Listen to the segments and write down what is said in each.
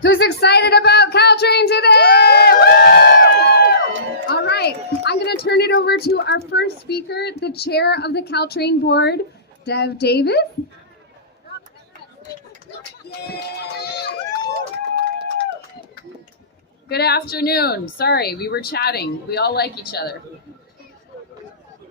Who's excited about CalTrain today? Woo! All right, I'm going to turn it over to our first speaker, the chair of the CalTrain board, Dev Davis. Good afternoon. Sorry, we were chatting. We all like each other.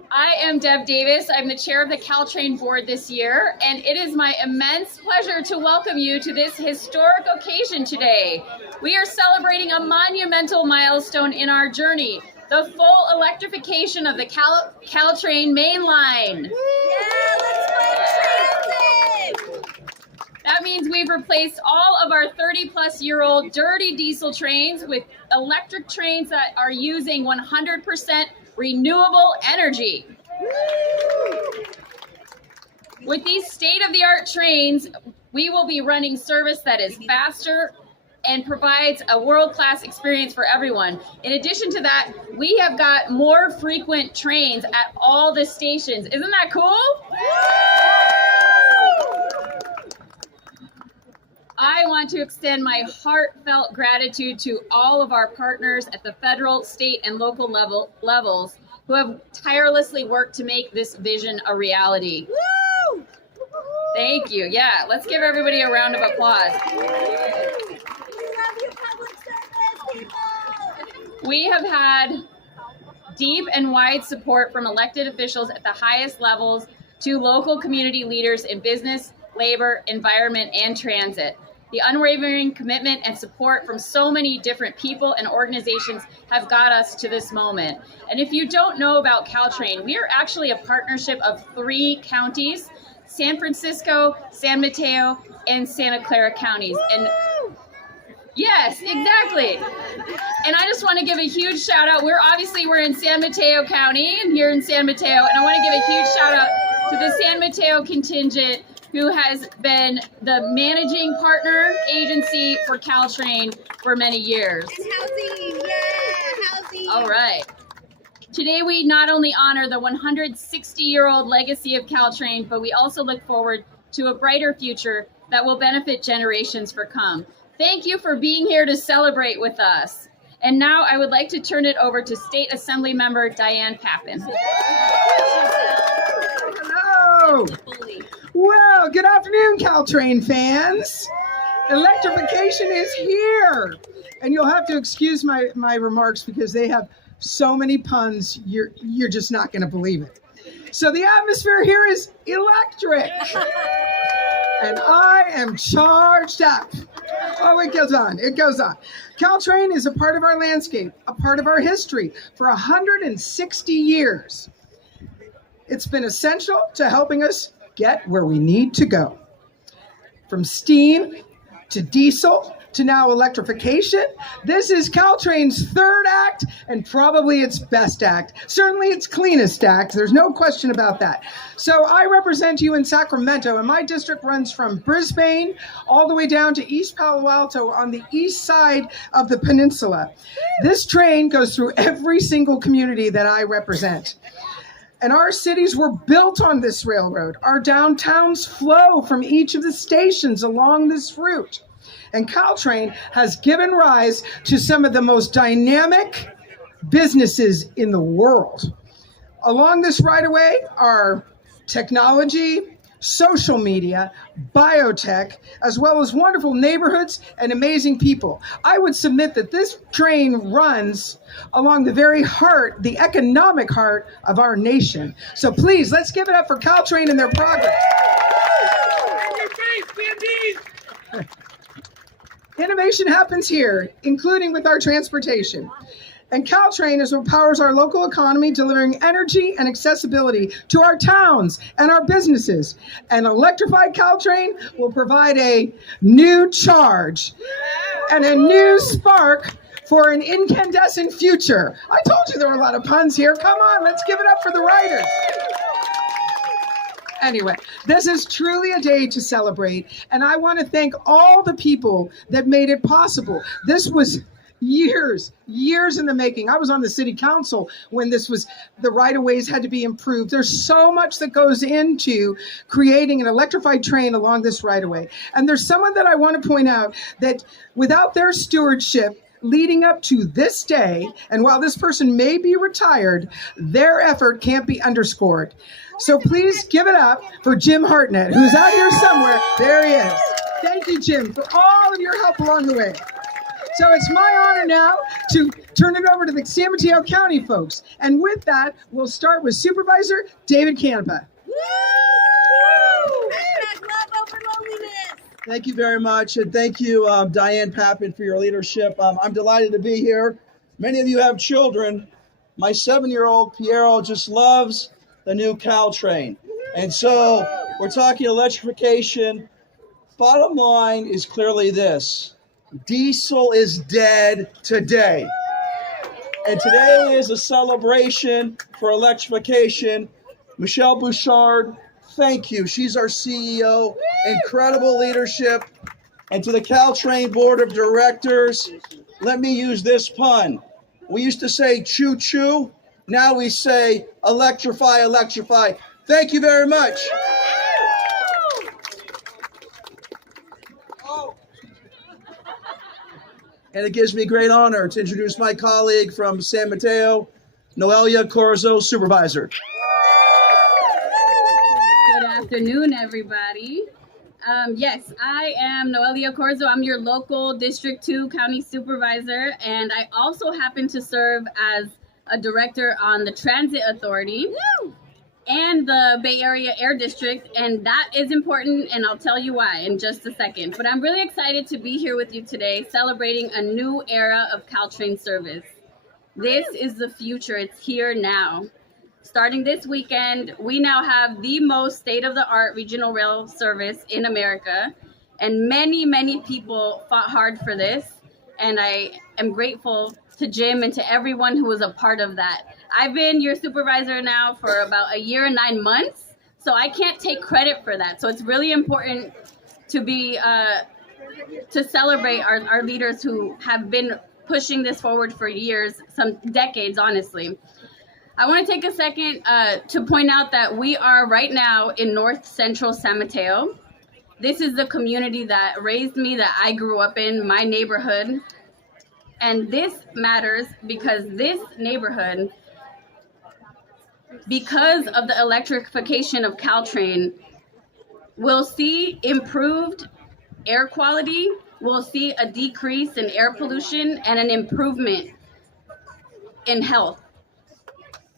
I am Dev Davis. I'm the chair of the CalTrain board this year, and it is my immense pleasure to welcome you to this historic occasion today. We are celebrating a monumental milestone in our journey, the full electrification of the CalTrain main line. Yeah, let's go transit! That means we've replaced all of our 30-plus-year-old dirty diesel trains with electric trains that are using 100% renewable energy. With these state-of-the-art trains, we will be running service that is faster and provides a world-class experience for everyone. In addition to that, we have got more frequent trains at all the stations. Isn't that cool? I want to extend my heartfelt gratitude to all of our partners at the federal, state, and local levels who have tirelessly worked to make this vision a reality. Woo! Thank you. Yeah, let's give everybody a round of applause. We love you, public service people! We have had deep and wide support from elected officials at the highest levels to local community leaders in business, labor, environment, and transit. The unwavering commitment and support from so many different people and organizations have got us to this moment. And if you don't know about CalTrain, we are actually a partnership of 3 counties, San Francisco, San Mateo, and Santa Clara counties. And yes, exactly. And I just want to give a huge shout out. We're in San Mateo County and here in San Mateo. And I want to give a huge shout out to the San Mateo contingent who has been the managing partner agency for CalTrain for many years. And housing, yeah, housing. All right. Today we not only honor the 160-year-old legacy of CalTrain, but we also look forward to a brighter future that will benefit generations for come. Thank you for being here to celebrate with us. And now I would like to turn it over to State Assembly Member Diane Pappin. Hello. Well, good afternoon, CalTrain fans. Electrification is here. And you'll have to excuse my remarks because they have so many puns, you're just not going to believe it. So the atmosphere here is electric. And I am charged up. Oh, it goes on. It goes on. CalTrain is a part of our landscape, a part of our history for 160 years. It's been essential to helping us get where we need to go. From steam to diesel to now electrification, this is CalTrain's third act and probably its best act. Certainly its cleanest act. There's no question about that. So I represent you in Sacramento, and my district runs from Brisbane all the way down to East Palo Alto on the east side of the peninsula. This train goes through every single community that I represent. And our cities were built on this railroad. Our downtowns flow from each of the stations along this route. And CalTrain has given rise to some of the most dynamic businesses in the world. Along this right-of-way are technology, social media, biotech, as well as wonderful neighborhoods and amazing people. I would submit that this train runs along the very heart, the economic heart of our nation. So please, let's give it up for CalTrain and their progress. Innovation happens here, including with our transportation. And CalTrain is what powers our local economy, delivering energy and accessibility to our towns and our businesses. And electrified CalTrain will provide a new charge and a new spark for an incandescent future. I told you there were a lot of puns here. Come on, let's give it up for the writers. Anyway, this is truly a day to celebrate, and I want to thank all the people that made it possible. This was years in the making. I was on the city council when the right-of-ways had to be improved. There's so much that goes into creating an electrified train along this right-of-way. And there's someone that I want to point out that without their stewardship leading up to this day, and while this person may be retired, their effort can't be underscored. So please give it up for Jim Hartnett, who's out here somewhere. There he is. Thank you, Jim, for all of your help along the way. So it's my honor now to turn it over to the San Mateo County folks. And with that, we'll start with Supervisor David Canepa. Woo! Hashtag love over loneliness. Thank you very much, and thank you, Diane Pappin, for your leadership. I'm delighted to be here. Many of you have children. My 7-year-old Piero just loves the new CalTrain. And so we're talking electrification. Bottom line is clearly this. Diesel is dead today. And today is a celebration for electrification. Michelle Bouchard, thank you. She's our CEO. Incredible leadership. And to the CalTrain Board of Directors, let me use this pun. We used to say choo-choo. Now we say electrify, electrify. Thank you very much. And it gives me great honor to introduce my colleague from San Mateo, Noelia Corzo, Supervisor. Good afternoon, everybody. Yes, I am Noelia Corzo. I'm your local District 2 County Supervisor, and I also happen to serve as a director on the Transit Authority and the Bay Area Air District, and that is important, and I'll tell you why in just a second. But I'm really excited to be here with you today, celebrating a new era of CalTrain service. This is the future. It's here now. Starting this weekend, we now have the most state-of-the-art regional rail service in America, and many, many people fought hard for this, and I am grateful to Jim and to everyone who was a part of that. I've been your supervisor now for about a year and 9 months, so I can't take credit for that. So it's really important to be to celebrate our leaders who have been pushing this forward for years, some decades, honestly. I want to take a second to point out that we are right now in North Central San Mateo. This is the community that raised me, that I grew up in, my neighborhood. And this matters because this neighborhood, because of the electrification of CalTrain, will see improved air quality, we'll see a decrease in air pollution, and an improvement in health.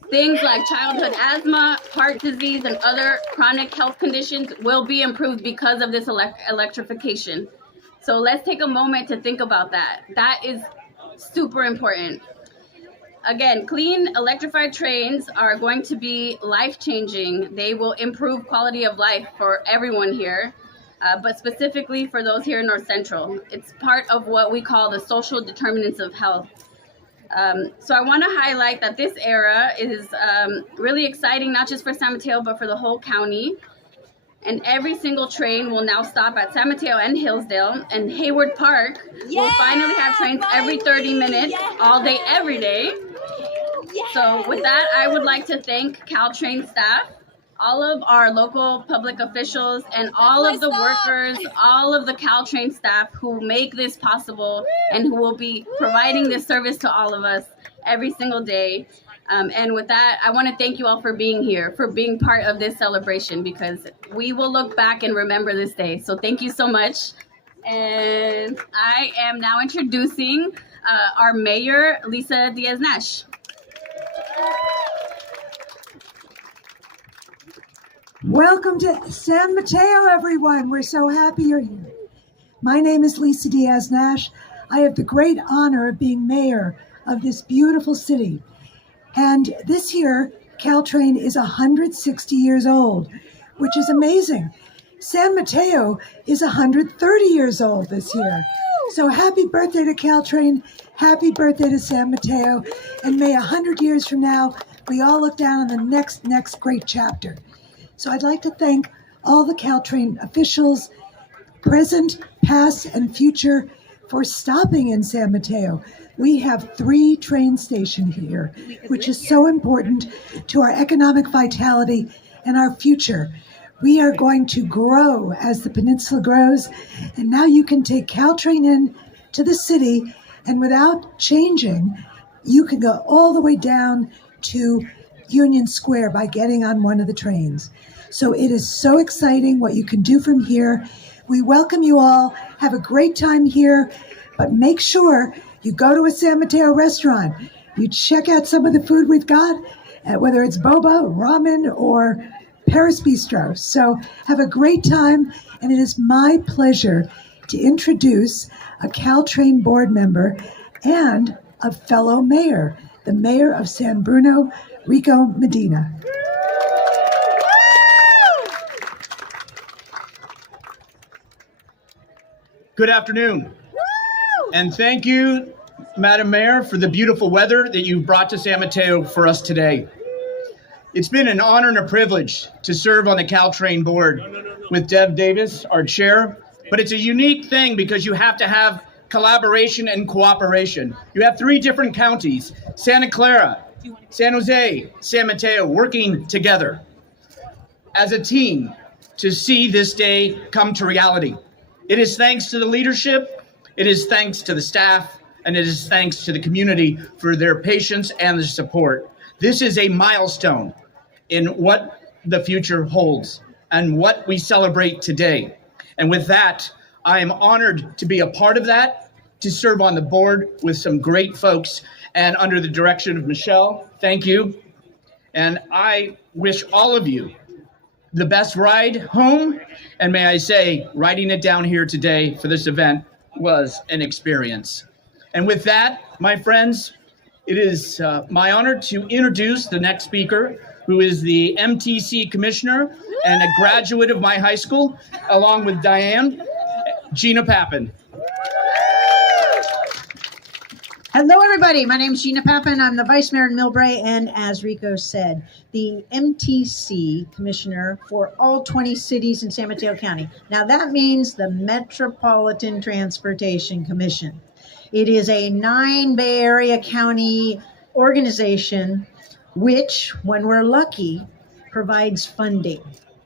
Things like childhood asthma, heart disease, and other chronic health conditions will be improved because of this electrification. So let's take a moment to think about that. That is super important. Again, clean electrified trains are going to be life-changing. They will improve quality of life for everyone here, but specifically for those here in North Central. It's part of what we call the social determinants of health. So I want to highlight that this era is really exciting, not just for San Mateo, but for the whole county. And every single train will now stop at San Mateo and Hillsdale, and Hayward Park will finally have trains every 30 minutes, all day, every day. So with that, I would like to thank CalTrain staff, all of our local public officials, and all of the workers, all of the CalTrain staff who make this possible and who will be providing this service to all of us every single day. And with that, I want to thank you all for being here, for being part of this celebration, because we will look back and remember this day. So thank you so much. And I am now introducing our mayor, Lisa Diaz-Nash. Welcome to San Mateo, everyone. We're so happy you're here. My name is Lisa Diaz-Nash. I have the great honor of being mayor of this beautiful city. And this year, CalTrain is 160 years old, which is amazing. San Mateo is 130 years old this year. So happy birthday to CalTrain, happy birthday to San Mateo, and may 100 years from now, we all look down on the next great chapter. So I'd like to thank all the CalTrain officials, present, past, and future, for stopping in San Mateo. We have 3 train stations here, which is so important to our economic vitality and our future. We are going to grow as the peninsula grows, and now you can take CalTrain in to the city, and without changing, you can go all the way down to Union Square by getting on one of the trains. So it is so exciting what you can do from here. We welcome you all. Have a great time here, but make sure you go to a San Mateo restaurant. You check out some of the food we've got, whether it's boba, ramen, or Paris Bistro. So have a great time, and it is my pleasure to introduce a CalTrain board member and a fellow mayor, the mayor of San Bruno, Rico Medina. Good afternoon. And thank you, Madam Mayor, for the beautiful weather that you've brought to San Mateo for us today. It's been an honor and a privilege to serve on the CalTrain board with Deb Davis, our chair. But it's a unique thing because you have to have collaboration and cooperation. You have 3 different counties, Santa Clara, San Jose, San Mateo, working together as a team to see this day come to reality. It is thanks to the leadership, it is thanks to the staff, and it is thanks to the community for their patience and their support. This is a milestone in what the future holds and what we celebrate today. And with that, I am honored to be a part of that, to serve on the board with some great folks and under the direction of Michelle. Thank you. And I wish all of you the best ride home. And may I say, riding it down here today for this event was an experience. And with that, my friends, it is my honor to introduce the next speaker, who is the MTC commissioner and a graduate of my high school, along with Diane, Gina Pappin. Hello, everybody. My name is Gina Pappin. I'm the Vice Mayor in Millbrae, and as Rico said, the MTC Commissioner for all 20 cities in San Mateo County. Now, that means the Metropolitan Transportation Commission. It is a 9 Bay Area county organization which, when we're lucky, provides funding.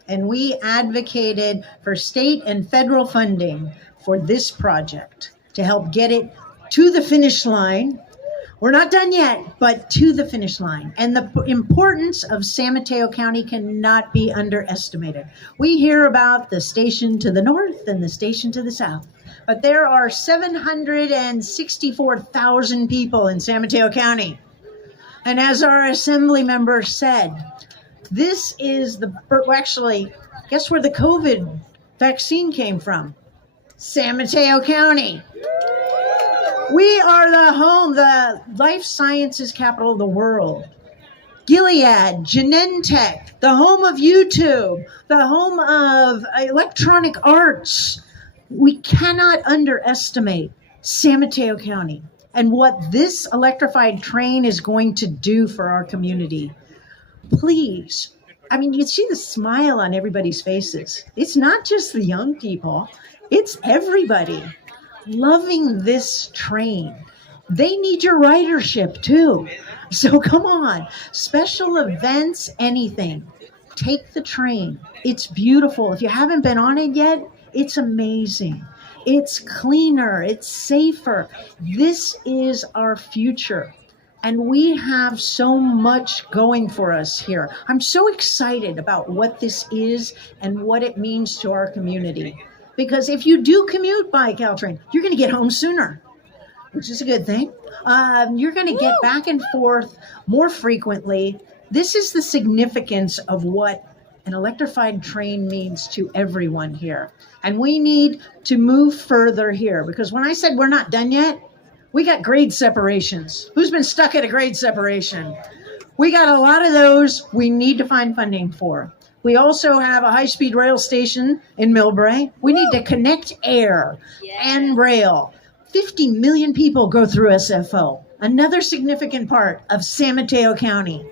And we advocated for state and federal funding for this project to help get it to the finish line. We're not done yet, but to the finish line. And the importance of San Mateo County cannot be underestimated. We hear about the station to the north and the station to the south, but there are 764,000 people in San Mateo County. And as our assembly member said, this is actually, guess where the COVID vaccine came from? San Mateo County. We are the life sciences capital of the world. Gilead, Genentech, the home of YouTube, the home of electronic arts. We cannot underestimate San Mateo County and what this electrified train is going to do for our community. Please, I mean, you see the smile on everybody's faces. It's not just the young people, it's everybody loving this train. They need your ridership too. So come on, special events, anything. Take the train. It's beautiful. If you haven't been on it yet, it's amazing. It's cleaner, it's safer. This is our future. And we have so much going for us here. I'm so excited about what this is and what it means to our community. Because if you do commute by CalTrain, you're going to get home sooner, which is a good thing. You're going to get back and forth more frequently. This is the significance of what an electrified train means to everyone here. And we need to move further here, because when I said we're not done yet, we got grade separations. Who's been stuck at a grade separation? We got a lot of those we need to find funding for. We also have a high-speed rail station in Millbrae. We need to connect air and rail. 50 million people go through SFO, another significant part of San Mateo County.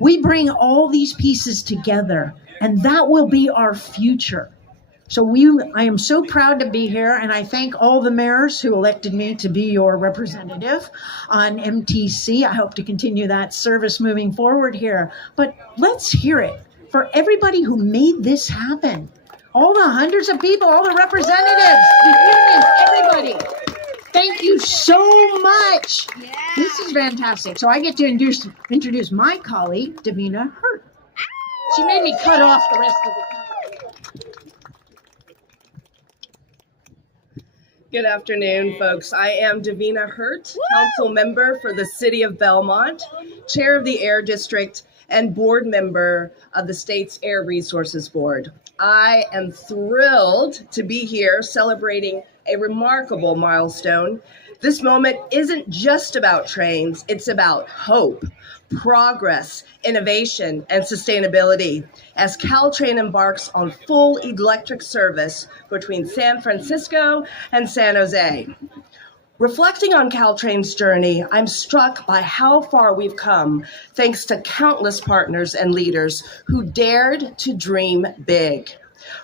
We bring all these pieces together, and that will be our future. So I am so proud to be here, and I thank all the mayors who elected me to be your representative on MTC. I hope to continue that service moving forward here. But let's hear it for everybody who made this happen. All the hundreds of people, all the representatives, the unions, everybody. Thank you so much. Yeah. This is fantastic. So I get to introduce my colleague, Davina Hurt. She made me cut off the rest of the time. Good afternoon, folks. I am Davina Hurt, council member for the City of Belmont, chair of the Air District, and board member of the state's Air Resources Board. I am thrilled to be here celebrating a remarkable milestone. This moment isn't just about trains, it's about hope, progress, innovation, and sustainability as CalTrain embarks on full electric service between San Francisco and San Jose. Reflecting on CalTrain's journey, I'm struck by how far we've come thanks to countless partners and leaders who dared to dream big.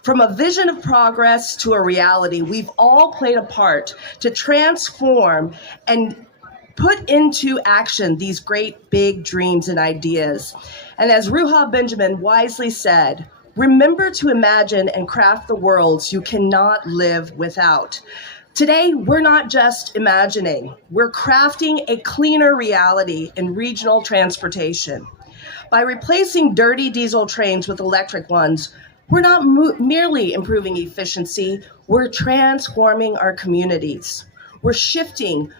From a vision of progress to a reality, we've all played a part to transform and put into action these great big dreams and ideas. And as Ruha Benjamin wisely said, remember to imagine and craft the worlds you cannot live without. Today, we're not just imagining, we're crafting a cleaner reality in regional transportation. By replacing dirty diesel trains with electric ones, we're not merely improving efficiency, we're transforming our communities. We're shifting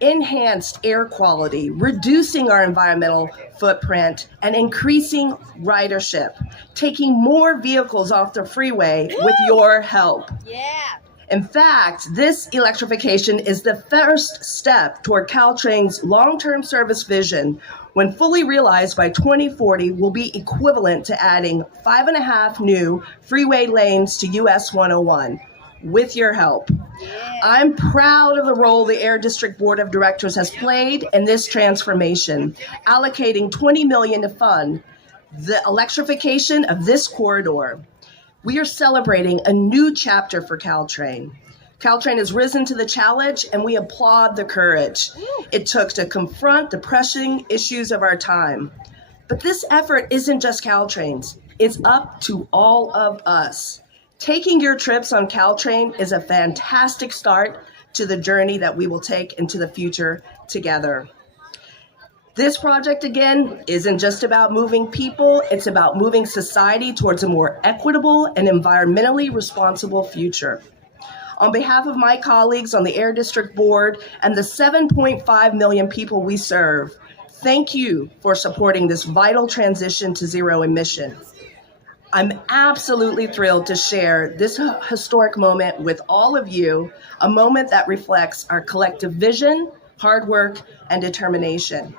enhanced air quality, reducing our environmental footprint, and increasing ridership, taking more vehicles off the freeway with your help. Yeah. In fact, this electrification is the first step toward CalTrain's long-term service vision. When fully realized by 2040, will be equivalent to adding 5.5 new freeway lanes to US 101. With your help. Yeah. I'm proud of the role the Air District Board of Directors has played in this transformation, allocating $20 million to fund the electrification of this corridor. We are celebrating a new chapter for CalTrain. CalTrain has risen to the challenge, and we applaud the courage it took to confront the pressing issues of our time. But this effort isn't just CalTrain's, it's up to all of us. Taking your trips on CalTrain is a fantastic start to the journey that we will take into the future together. This project, again, isn't just about moving people, it's about moving society towards a more equitable and environmentally responsible future. On behalf of my colleagues on the Air District Board and the 7.5 million people we serve, thank you for supporting this vital transition to zero emissions. I'm absolutely thrilled to share this historic moment with all of you, a moment that reflects our collective vision, hard work, and determination.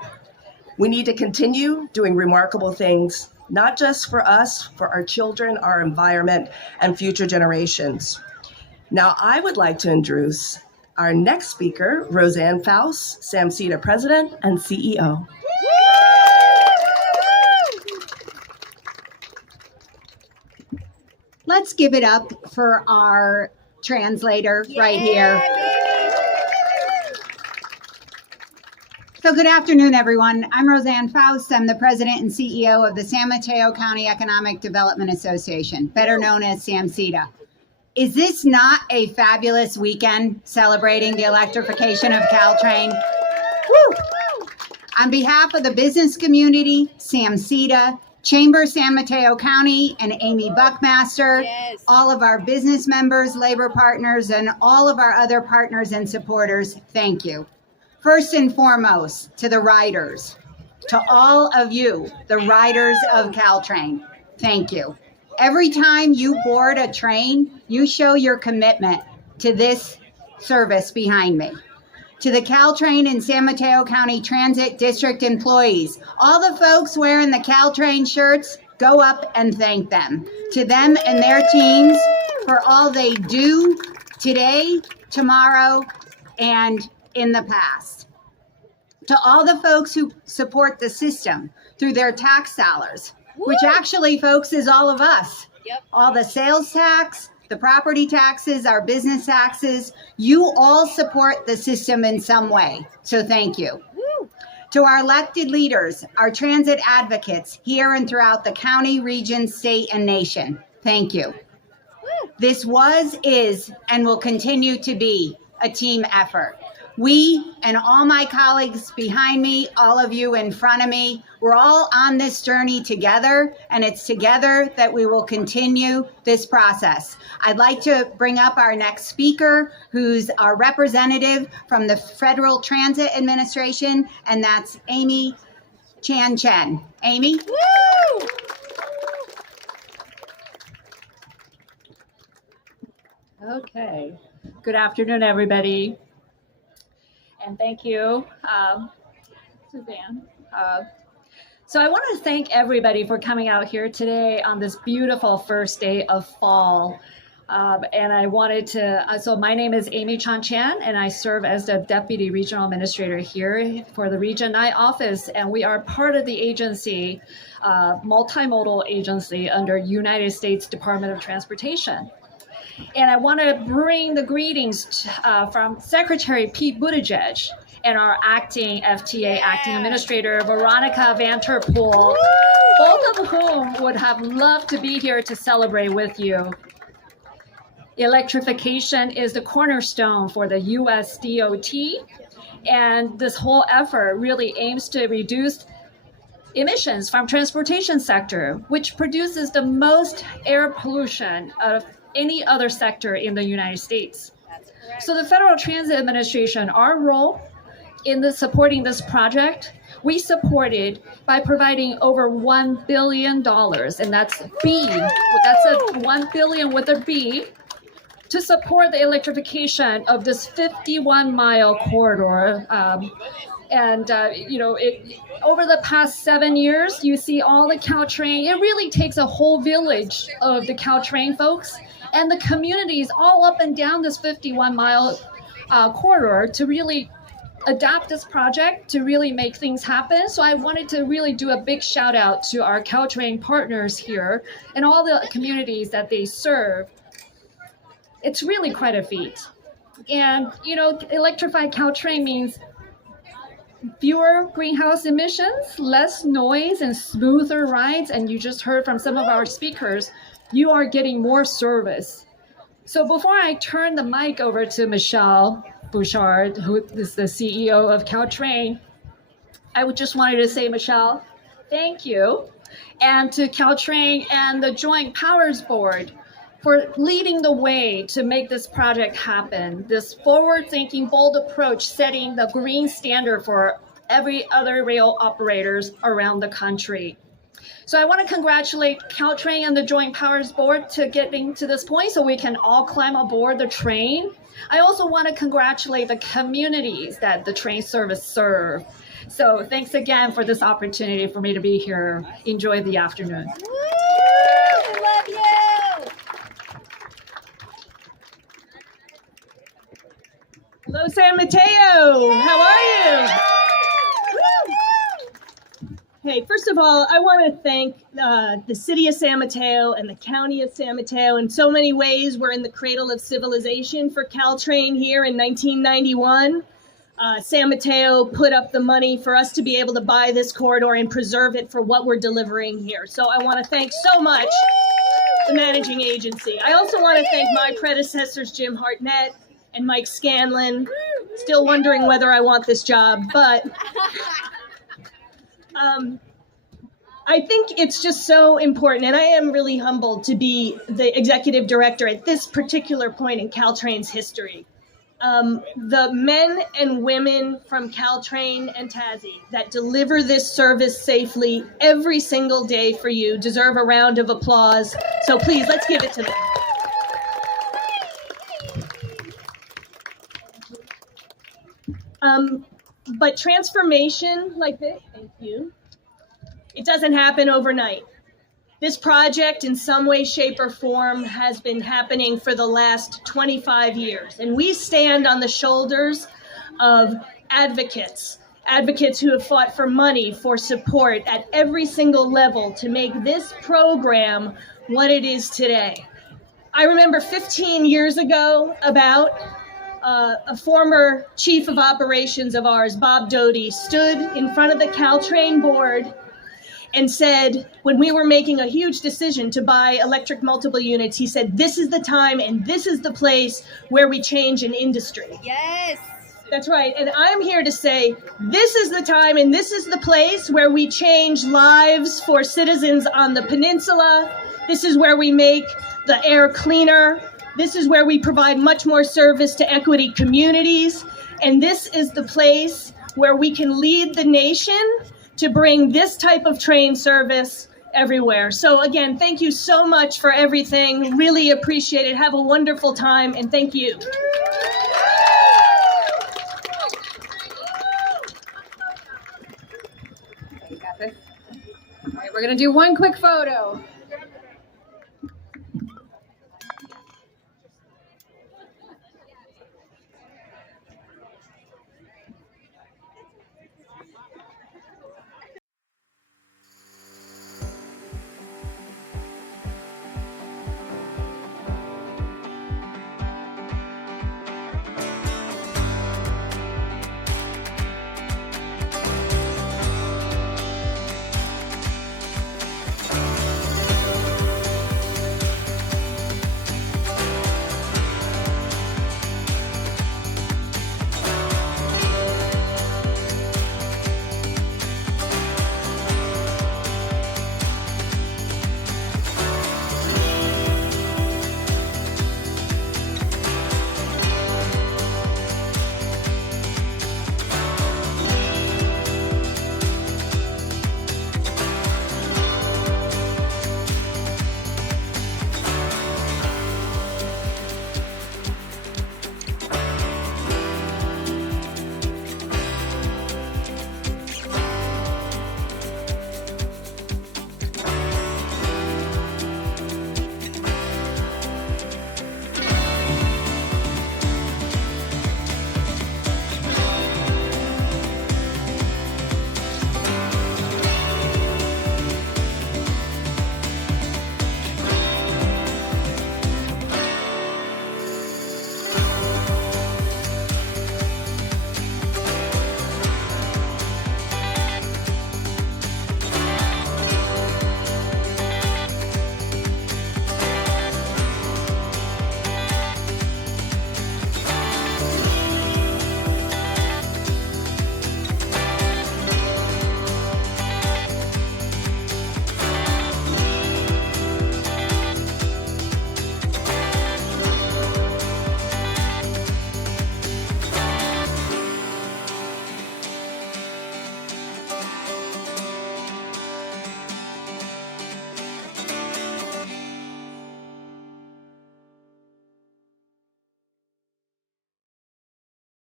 We need to continue doing remarkable things, not just for us, for our children, our environment, and future generations. Now, I would like to introduce our next speaker, Roseanne Faust, SAMCETA President and CEO. Let's give it up for our translator right here. So good afternoon, everyone. I'm Roseanne Faust. I'm the president and CEO of the San Mateo County Economic Development Association, better known as SAMCETA. Is this not a fabulous weekend celebrating the electrification of CalTrain? Woo! On behalf of the business community, SAMCETA, Chamber San Mateo County, and Amy Buckmaster, yes, all of our business members, labor partners, and all of our other partners and supporters, thank you. First and foremost, to the riders, to all of you, the riders of CalTrain, thank you. Every time you board a train, you show your commitment to this service behind me. To the CalTrain and San Mateo County Transit District employees, all the folks wearing the CalTrain shirts, go up and thank them. To them and their teams for all they do today, tomorrow, and in the past. To all the folks who support the system through their tax dollars, which actually, folks, is all of us. all the sales tax, the property taxes, our business taxes. You all support the system in some way. So thank you. To our elected leaders, our transit advocates here and throughout the county, region, state, and nation, thank you. This was, is, and will continue to be a team effort. We and all my colleagues behind me, all of you in front of me, we're all on this journey together, and it's together that we will continue this process. I'd like to bring up our next speaker, who's our representative from the Federal Transit Administration, and that's Amy Chan. Amy? Woo! Okay. Good afternoon, everybody. And thank you, Suzanne. So I want to thank everybody for coming out here today on this beautiful first day of fall. And I wanted to, so my name is Amy Chan, and I serve as the Deputy Regional Administrator here for the Region I office. And we are part of the agency, multimodal agency under United States Department of Transportation. And I want to bring the greetings from Secretary Pete Buttigieg and our acting FTA acting administrator, Veronica Vanterpool, both of whom would have loved to be here to celebrate with you. Electrification is the cornerstone for the US DOT, and this whole effort really aims to reduce emissions from transportation sector, which produces the most air pollution of any other sector in the United States. So the Federal Transit Administration, our role in supporting this project, we supported by providing over $1 billion, and that's B, that's a $1 billion with a B, to support the electrification of this 51-mile corridor. Over the past 7 years, you see all the CalTrain. It really takes a whole village of the CalTrain folks and the communities all up and down this 51-mile corridor to really adopt this project, to really make things happen. So I wanted to really do a big shout out to our CalTrain partners here and all the communities that they serve. It's really quite a feat. And, electrified CalTrain means fewer greenhouse emissions, less noise, and smoother rides. And you just heard from some of our speakers, you are getting more service. So before I turn the mic over to Michelle Bouchard, who is the CEO of CalTrain, I would just wanted to say, Michelle, thank you. And to CalTrain and the Joint Powers Board for leading the way to make this project happen. This forward-thinking, bold approach setting the green standard for every other rail operators around the country. So I want to congratulate CalTrain and the Joint Powers Board to getting to this point so we can all climb aboard the train. I also want to congratulate the communities that the train service serve. So thanks again for this opportunity for me to be here. Enjoy the afternoon. Woo! Love you! Hello, San Mateo. How are you? Hey, first of all, I want to thank the city of San Mateo and the county of San Mateo. In so many ways, we're in the cradle of civilization for CalTrain here in 1991. San Mateo put up the money for us to be able to buy this corridor and preserve it for what we're delivering here. So I want to thank so much the managing agency. I also want to thank my predecessors, Jim Hartnett and Mike Scanlon. Still wondering whether I want this job, but I think it's just so important, and I am really humbled to be the executive director at this particular point in CalTrain's history. The men and women from CalTrain and TASI that deliver this service safely every single day for you deserve a round of applause. So please, let's give it to them. But transformation like this, thank you, it doesn't happen overnight. This project, in some way, shape, or form, has been happening for the last 25 years. And we stand on the shoulders of advocates who have fought for money, for support at every single level to make this program what it is today. I remember 15 years ago about a former chief of operations of ours, Bob Doty, stood in front of the CalTrain board and said, when we were making a huge decision to buy electric multiple units, he said, this is the time and this is the place where we change an industry. Yes. That's right. And I'm here to say, this is the time and this is the place where we change lives for citizens on the peninsula. This is where we make the air cleaner. This is where we provide much more service to equity communities. And this is the place where we can lead the nation to bring this type of train service everywhere. So again, thank you so much for everything. Really appreciate it. Have a wonderful time, and thank you. You got this? All right, we're gonna do one quick photo.